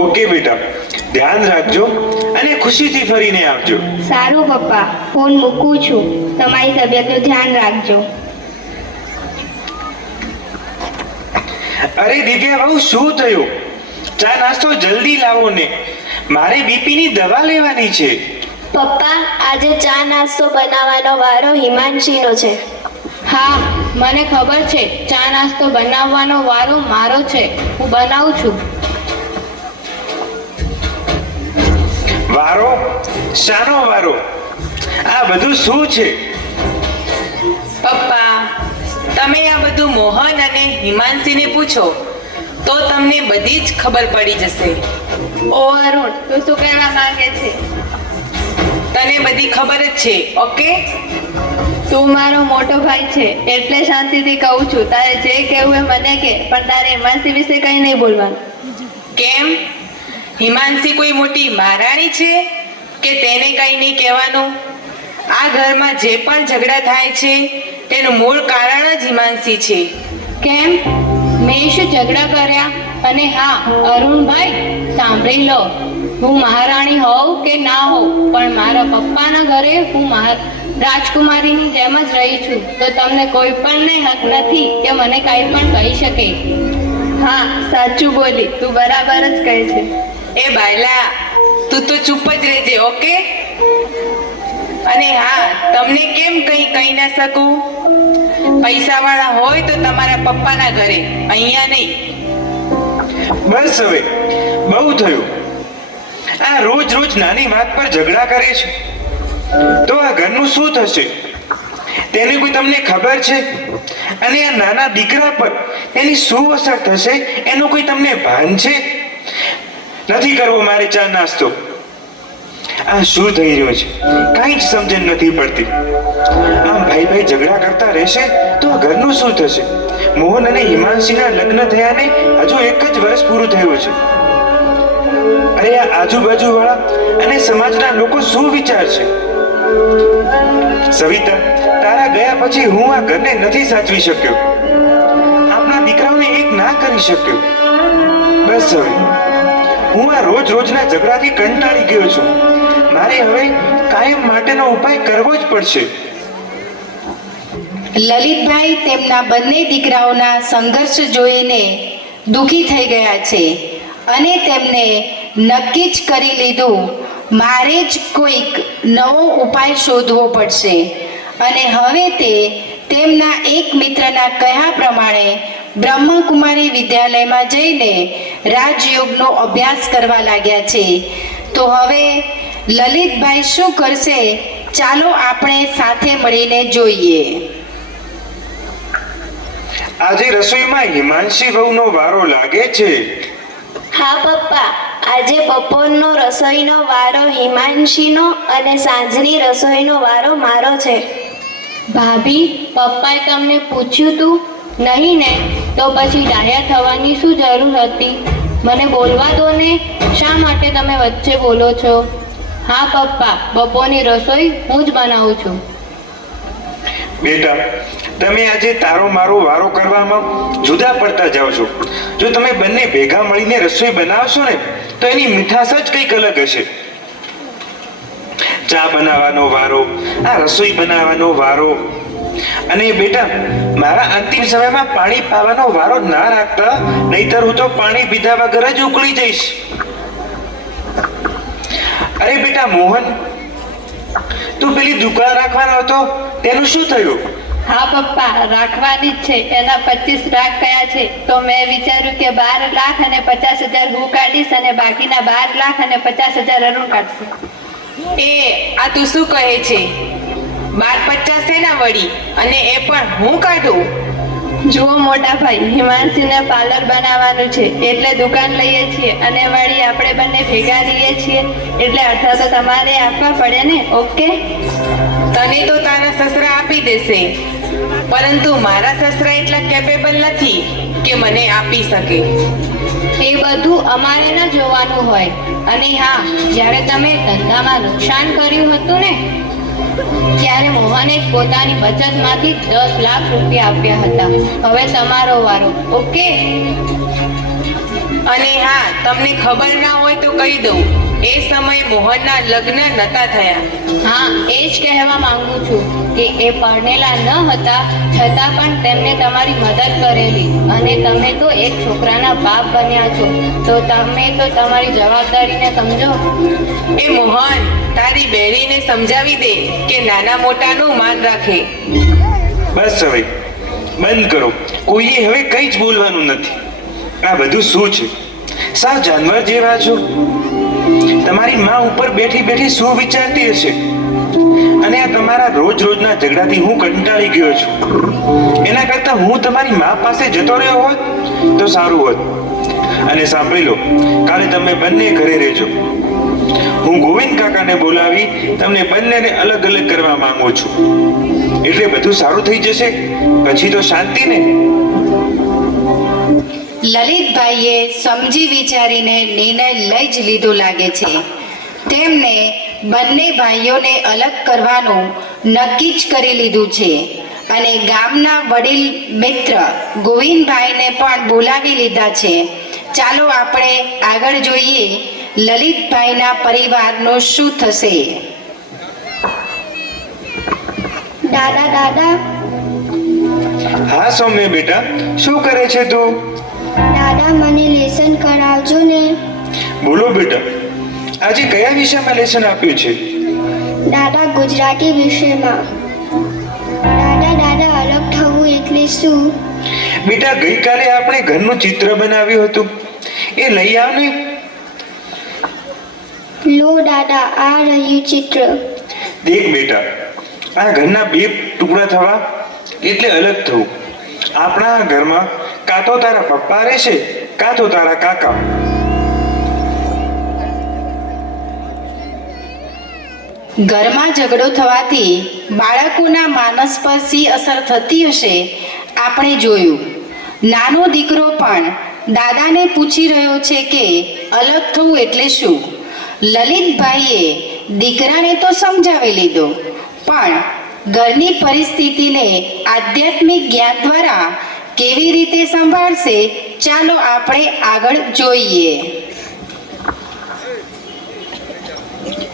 Okay બેટા, ધ્યાન રાખજો અને ખુશીથી ફરીને આવજો. સારું પપ્પા, ફોન મૂકું છું. તમારી તબિયતનું ધ્યાન રાખજો. અરે દિવ્યા બહુ શું થયું? ચા નાસ્તો જલ્દી લાવો ને, મારે બીપી ની દવા લેવાની છે. પપ્પા, આજે ચા નાસ્તો બનાવવાનો વારો હિમાંશીનો છે. હા, મને ખબર છે. ચા નાસ્તો બનાવવાનો વારો મારો છે. હું બનાવું છું. વારો? શાનો વારો? આ બધું શું છે? પપ્પા, તમે આ બધું મોહન અને હિમાંશીને પૂછો તો તમને બધી જ ખબર પડી જશે. ઓ અરુણ, તું શું કહેવા માંગે છે? તને બધી ખબર જ છે. ઓકે? તું મારો મોટો ભાઈ છે એટલે શાંતિથી કહું છું. તારે જે કહેવું એ મને કે, પણ તારે હિમાંશી વિશે કંઈ નહીં બોલવાનું. કેમ? હિમાંશી કોઈ મોટી મહારાણી છે કે તેને કંઈ નહીં કહેવાનું? આ ઘરમાં જે પણ ઝઘડા થાય છે તેનું મૂળ કારણ જ હિમાંશી છે. કેમ? મેં શું ઝઘડા કર્યા? અને હા અરુણભાઈ, સાંભળી લો, હું મહારાણી હોઉં કે ના હોઉં, પણ મારા પપ્પાના ઘરે હું રાજકુમારીની જેમ જ રહી છું. તો તમને કોઈ પણને હક નથી કે મને કાંઈ પણ કહી શકે. હા, સાચું બોલી, તું બરાબર જ કહે છે. એ બાયલા, તું તો ચૂપ જ રહેજે. ઓકે? અને હા, તમને કેમ કંઈ કહી ના શકું? પૈસાવાળા હોય તો તમારા પપ્પાના ઘરે, અહીંયા નહીં. બસ હવે બહુ થયું. આ રોજ રોજ નાની વાત પર ઝઘડા કરે છે તો આ ઘરનું શું થશે? તેની કોઈ તમને ખબર છે? અને આ નાના દીકરા પર તેની શું અસર થશે એનું કોઈ તમને ભાન છે? નથી કરવો મારે ચા નાસ્તો. આ શું થઈ રહ્યું છે? કાંઈ જ સમજણ નથી પડતી. આમ ભાઈ ભાઈ ઝઘડા કરતા રહેશે તો આ ઘરનું શું થશે? મોહન અને હિમાંશીના લગ્ન થયાને હજુ 1 જ વર્ષ પૂરું થયું છે. અરે આ આજુબાજુ વાળા અને સમાજના લોકો શું વિચારશે? સવિતા, તારા ગયા પછી હું આ ઘરને નથી સાચવી શક્યો. આપણા દીકરાઓને એક ના કરી શક્યો. બસ હવે હું આ રોજ રોજના ઝઘડાથી કંટાળી ગયો છું. મારે હવે કાયમ માટેનો ઉપાય કરવો જ પડશે. લલિતભાઈ તેમના બંને દીકરાઓના સંઘર્ષ જોઈને દુઃખી થઈ ગયા છે અને તેમને નક્કી જ કરી લીધું, મારે જ કોઈક નવો ઉપાય શોધવો પડશે. અને હવે તે તેમના એક મિત્રના કહ્યા પ્રમાણે બ્રહ્મકુમારી વિદ્યાલયમાં જઈને રાજયોગનો અભ્યાસ કરવા લાગ્યા છે. તો હવે લલિતભાઈ શું કરશે, ચાલો આપણે સાથે મળીને જોઈએ. આજે રસોઈમાં હિમાંશી વહુનો વારો લાગે છે. હા પપ્પા, આજે બપોરનો રસોઈનો વારો હિમાંશીનો અને સાંજની રસોઈનો વારો મારો છે. ભાભી, પપ્પાએ તમને પૂછ્યું તું નહીં ને? તો પછી ડાયા થવાની શું જરૂર હતી? મને બોલવા દો ને. શા માટે તમે વચ્ચે બોલો છો? હા પપ્પા, બપોરની રસોઈ હું જ બનાવું છું. બેટા, તમે આજે તારો મારો વારો કરવામાં જુદા પડતા જાઓ છો. જો તમે બંને ભેગા મળીને રસોઈ બનાવશો ને તો એની મીઠાશ જ કંઈક અલગ હશે. ચા બનાવવાનો વારો, આ રસોઈ બનાવવાનો વારો. અને બેટા, મારા અંતિમ સમયમાં પાણી પાવાનો વારો ના રાખતા, નહીતર હું તો પાણી પીધા વગર જ ઉકળી જઈશ. અરે બેટા મોહન, તું પેલી દુકાન રાખવાનો હતો, તેનું શું થયું? હા પપ્પા, રાખવાની જ છે. એના 25 લાખ કયા છે? તો મેં વિચાર્યું કે 12 લાખ અને 50,000 હું કાઢીશ અને બાકીના 12 લાખ અને 50,000 અરુણ કાઢશે. આ તું શું કહે છે? 12-50 શેના વળી? અને એ પણ હું કાઢું? જુઓ મોટા ભાઈ, હિમાંશીને પાર્લર બનાવવાનું છે એટલે દુકાન લઈએ છીએ, અને વળી આપણે બંને ભેગા રહીએ છીએ એટલે અડધા તો તમારે આપવા પડે ને. ઓકે? તને તો તારા સસરા આપી દેશે, પરંતુ મારા સસરા એટલા કેપેબલ નથી કે મને આપી શકે. એ બધું અમારે ન જોવાનું હોય. અને હા, જ્યારે તમે ધંધામાં નુકસાન કર્યું હતું ને, ત્યારે મોહને પોતાની બચતમાંથી 10 લાખ રૂપિયા આપ્યા હતા. હવે તમારો વારો. ઓકે? અને હા, તમને ખબર ના હોય તો કહી દઉં, એ સમયે મોહનના લગ્ન નતા થયા. હા, એ જ કહેવા માંગુ છું કે એ પરણેલા ન હતા છતાં પણ તેમને તમારી મદદ કરેલી અને તમે તો એક છોકરાના બાપ બન્યા છો, તો તમે તો તમારી જવાબદારીને સમજો. એ મોહન, તારી બહેરીને સમજાવી દે કે નાના મોટાનું માન રાખે. બસ હવે બંધ કરો. કોઈએ હવે કંઈ જ બોલવાનું નથી. આ બધું શું છે? સાવ જાનવર જેવા છો. તમારી માં ઉપર બેઠી બેઠી શું વિચારતી હશે? અને આ તમારા રોજ રોજના ઝઘડાથી હું કંટાળી ગયો છું. એના કરતાં હું તમારી માં પાસે જતો રહ્યો હોત તો સારું હોત. અને સાંભળી લો, કાલે તમે બંને ઘરે રહેજો. હું ગોવિંદ કાકાને બોલાવી તમને બંનેને અલગ અલગ કરવા માંગુ છું. એટલે બધું સારું થઈ જશે. પછી તો શાંતિ ને. લલિતભાઈએ સમજી વિચારીને નિર્ણય લઈ જ લીધો લાગે છે. તેમને બંને ભાઈઓને અલગ કરવાનું નક્કી જ કરી લીધું છે અને ગામના વડીલ મિત્ર ગોવિંદભાઈને પણ બોલાવી લીધા છે. ચાલો આપણે આગળ જોઈએ લલિતભાઈના પરિવારનું શું થશે. દાદા દાદા હા સૌમ્ય બેટા, શું કરે છે તું? દાદા મને લેસન કરાવજો ને. બોલો બેટા, આજે કયા વિષયમાં લેસન આપ્યું છે? દાદા ગુજરાતી વિષયમાં. દાદા અલગ થવું એટલે શું? બેટા, ગઈકાલે આપણે ઘરનું ચિત્ર બનાવ્યું હતું, એ લઈ આવ ને. લો દાદા, આ રહ્યું ચિત્ર. દેખ બેટા, આ ઘરના બે ટુકડા થવા એટલે અલગ થવું. આપણા ઘરમાં કાં તો તારા પપ્પા રહેશે કાં તો તારા કાકા. ઘરમાં ઝઘડો થવાથી બાળકોના માનસ પર શી અસર થતી હશે આપણે જોયું. નાનો દીકરો પણ દાદાને પૂછી રહ્યો છે કે અલગ થવું એટલે શું. લલિતભાઈએ દીકરાને તો સમજાવી લીધો, પણ ઘરની પરિસ્થિતિને આધ્યાત્મિક જ્ઞાન દ્વારા કેવી રીતે સંભાળશે, ચાલો આપણે આગળ જોઈએ.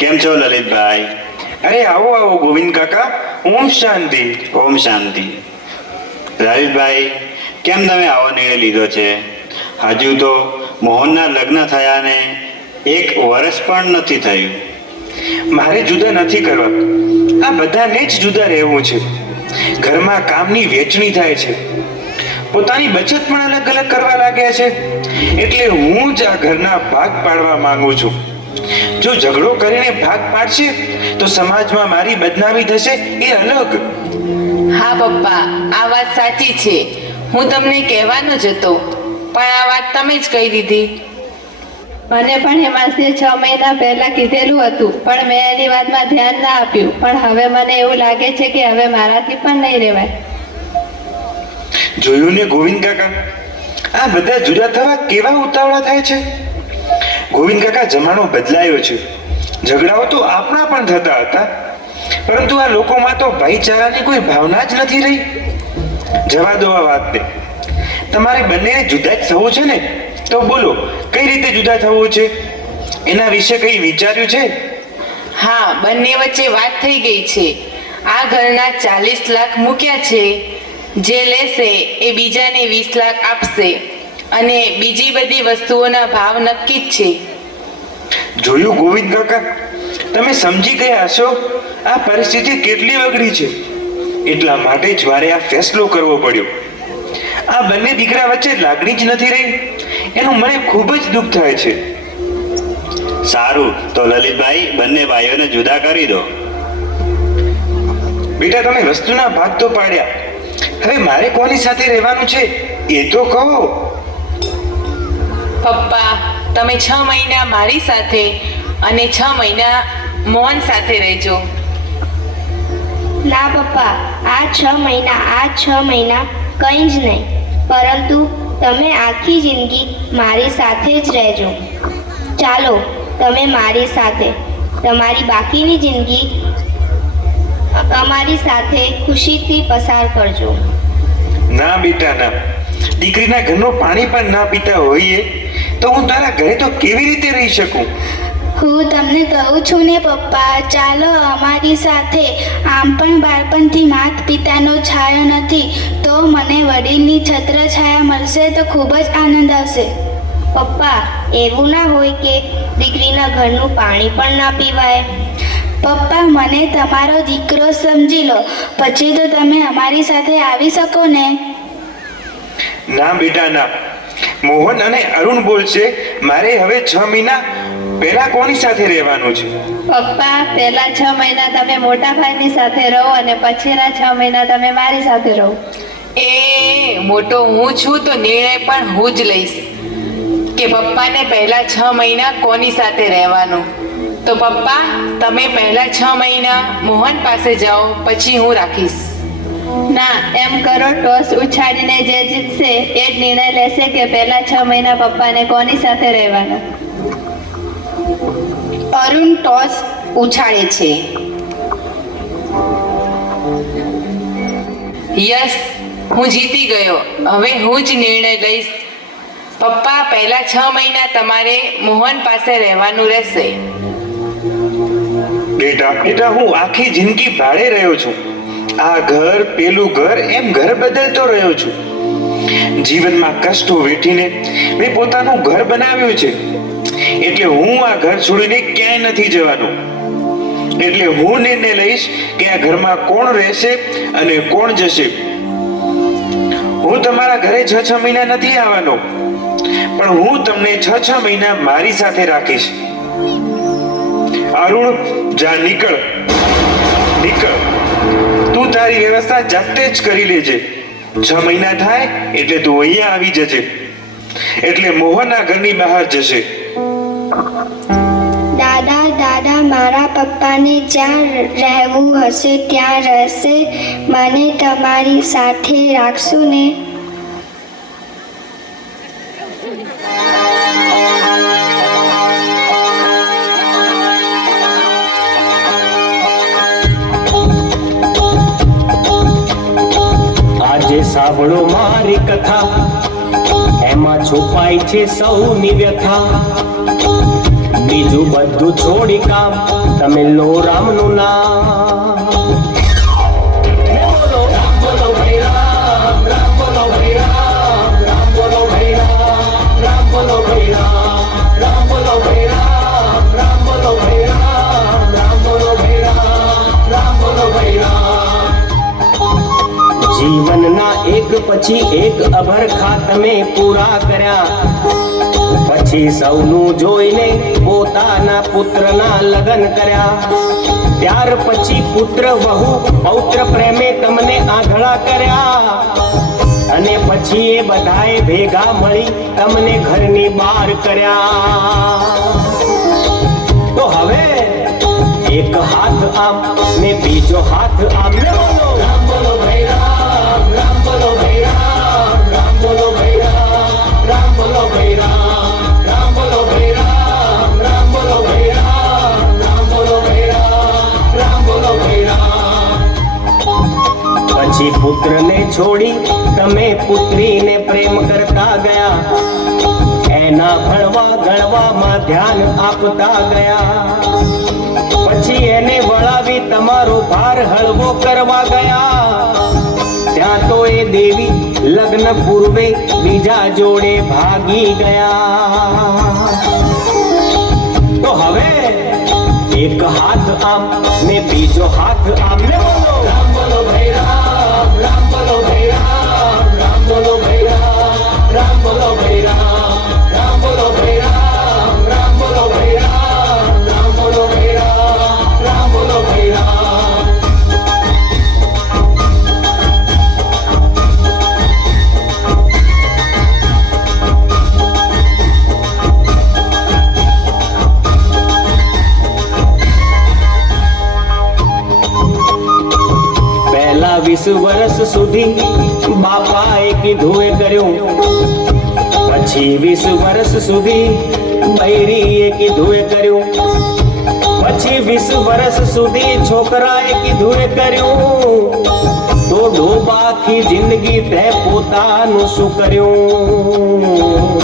કેમ છો લલિતભાઈ? અરે આવો આવો ગોવિંદ કાકા. ઓમ શાંતિ. ઓમ શાંતિ. લલિતભાઈ, કેમ તમે આવો નિર્ણય લીધો છે? હજુ તો મોહનના લગ્ન થયાને 1 વર્ષ પણ નથી થયું. મારે જુદા નથી કરવા, આ બધાને જ જુદા રહેવું છે. ઘરમાં કામની વહેંચણી થાય છે, પોતાની બચત પણ અલગ અલગ કરવા લાગ્યા છે. એટલે હું જ આ ઘરના ભાગ પાડવા માંગુ છું. જો ઝઘડો કરીને ભાગ પાડશે તો સમાજમાં મારી બદનામી થશે, એ અલગ. હા પપ્પા, આ વાત સાચી છે. હું તમને કહેવાનો જ હતો, પણ આ વાત તમે જ કહી દીધી. મને પણ હેમાંશે 6 મહિના પહેલા કીધેલું હતું, પણ મેં એની વાતમાં ધ્યાન ના આપ્યું. પણ હવે મને એવું લાગે છે કે હવે મારાથી પણ નહીં રહેવાય. જોયું ને ગોવિંદ કાકા, આ બધા જુદા થવા કેવા ઉતાવળા થાય છે. ગોવિંદ કાકા, જમાનો બદલાયો છે. ઝઘડાઓ તો આપણા પણ થતા હતા, પરંતુ આ લોકોમાં તો ભાઈચારાની કોઈ ભાવના જ નથી રહી. જવા દો આ વાતને. તમારે બંનેને જુદા જ થવું છે ને, તો બોલો કઈ રીતે જુદા થવું છે? એના વિશે કઈ વિચાર્યું છે? હા, બંને વચ્ચે વાત થઈ ગઈ છે. આ ઘરના 40 લાખ મૂક્યા છે. જે લેશે એ બીજાને 20 લાખ આપશે અને બીજી બધી વસ્તુઓના ભાવ નક્કી જ છે. જોયું ગોવિંદ કાકા, તમે સમજી ગયા હશો આ પરિસ્થિતિ કેટલી અઘરી છે. એટલા માટે જ મારે આ ફેસલો કરવો પડ્યો. આ બંને દીકરા વચ્ચે લાગણી જ નથી રહી, એનું મને ખૂબ જ દુઃખ થાય છે. સારું, તો લલિતભાઈ બંને ભાઈઓને જુદા કરી દો. બેટા, તમે વસ્તુના ભાગ તો પાડ્યા, હવે મારે કોની સાથે રહેવાનું છે એ તો કહો. પપ્પા, તમે 6 મહિના મારી સાથે અને 6 મહિના મોહન સાથે રહેજો. ના પપ્પા, આ 6 મહિના કંઈ જ નહીં, પરંતુ તમે આખી જિંદગી મારી સાથે જ રહેજો. ચાલો તમે મારી સાથે તમારી બાકીની જિંદગી અમારી સાથે ખુશીથી પસાર કરજો. ના બેટા ના, દીકરીના ઘરનું પાણી પણ ના પીતા હોઈએ તો હું તારા ઘરે તો કેવી રીતે રહી શકું? હું તમને કહું છું ને પપ્પા, ચાલો અમારી સાથે. આમ પણ બાળપણથી માત પિતાનો છાયો નથી, તો મને વડીલની છત્રછાયા મળશે તો ખૂબ જ આનંદ આવશે. પપ્પા, એવું ના હોય કે દીકરીના ઘરનું પાણી પણ ના પીવાય. પપ્પા, મને તમારો દીકરો સમજી લો, પછી તો તમે અમારી સાથે આવી શકો ને. ના બેટા ના. મોહન અને અરુણ બોલશે મારે હવે 6 મહિના પહેલા કોની સાથે રહેવાનું છે? પપ્પા, પહેલા 6 મહિના તમે મોટા ભાઈની સાથે રહો અને પછીના 6 મહિના તમે મારી સાથે રહો. એ મોટો હું છું તો નિર્ણય પણ હું જ લઈશ કે પપ્પાને પહેલા 6 મહિના કોની સાથે રહેવાનું. તો પપ્પા, તમે પહેલા 6 મહિના મોહન પાસે જાઓ, પછી હું રાખીશ. ના, એમ કરો, ટોસ ઉછાળીને જે જીતશે એ જ નિર્ણય લેશે કે પહેલા 6 મહિના પપ્પાને કોની સાથે રહેવાનું. અરુણ ટોસ ઉછાળે છે. યસ, હું જીતી ગયો. હવે હું જ નિર્ણય લઈશ. પપ્પા, પહેલા 6 મહિના તમારે મોહન પાસે રહેવાનું રહેશે. બેટા હું આખી જિંદગી ભાડે રહ્યો છું. આ ઘર પેલું ઘર એમ ઘર બદલતો રહ્યો છું. જીવનમાં કષ્ટો વેઠીને મેં પોતાનું ઘર બનાવ્યું છે. એટલે હું આ ઘર છોડીને ક્યાંય નથી જવાનો. એટલે હું નિર્ણય લઈશ કે આ ઘરમાં કોણ રહેશે અને કોણ જશે. હું તમારા ઘરે 6 મહિના નથી આવવાનો, પણ હું તમને 6 મહિના મારી સાથે રાખીશ. અરુણ, જા, નીકળ. તું તારી વ્યવસ્થા જાતે જ કરી લેજે. 6 મહિના થાય એટલે તું અહીંયા આવી જજે. એટલે મોહન આ ઘરની બહાર જશે. દાદા, મારા પપ્પાને જ્યાં રહેવું હશે ત્યાં રહેશે. મને તમારી સાથે રાખશો ને? આજે સાંભળો મારી કથા, એમાં છુપાય છે સૌની વ્યથા. બીજું બધું છોડી કામ, તમે લો રામનું નામ. બોલો રામ, બોલો ભાઈ રામ, રામ બોલો ભાઈ રામ, રામ બોલો ભાઈ રામ, રામ બોલો ભાઈ રામ, રામ બોલો ભાઈ રામ, રામ બોલો ભાઈ રામ, રામ બોલો ભાઈ રામ, રામ બોલો ભાઈ રામ. જીવનના એક પછી એક અભરખા તમે પૂરા કર્યા. પછી સૌનું જોઈને પોતાના પુત્રના લગ્ન કર્યા. ત્યાર પછી પુત્ર વહુ પૌત્ર પ્રેમે તમને આંધળા કર્યા. અને પછી એ બધાએ ભેગા મળી તમને ઘરની બહાર કર્યા. તો હવે એક હાથ આમ ને બીજો હાથ આમ ને બોલો રામ, બોલો ભાઈ રામ, રામ બોલો ભાઈ રામ, રામ બોલો ભાઈ રામ, રામ બોલો ભાઈ રામ, રામ બોલો ભાઈ રામ, રામ બોલો ભાઈ રામ, રામ બોલો ભાઈ રામ, રામ બોલો ભાઈ રામ. પછી પુત્રને છોડી તમે પુત્રીને પ્રેમ કરતા ગયા. એના ભણવા ગણવામાં ધ્યાન આપતા ગયા. પછી એને વળાવી તમારો ભાર હળવો કરવા ગયા. ત્યાં તો એ દેવી લગ્ન પૂર્વે બીજા જોડે ભાગી ગયા. તો હવે એક હાથ આમ ને બીજો હાથ આમ ને બોલો રામ, બોલો ભાઈ રામ, રામ બોલો ભાઈ રામ, રામ બોલો ભાઈ રામ, રામ બોલો ભાઈ રામ, રામ બોલો ભાઈ રામ, રામ બોલો ભાઈ રામ, રામ બોલો ભાઈ રામ, રામ બોલો ભાઈ રામ. પહેલા 20 વર્ષ સુધી બાપાએ કીધું એ કર્યું. પછી 20 વર્ષ સુધી બૈરીએ કીધું એ કર્યું. પછી 20 વર્ષ સુધી છોકરાએ કીધું એ કર્યું. તો ડોબા આખી જિંદગી તે પોતાનું શું કર્યું?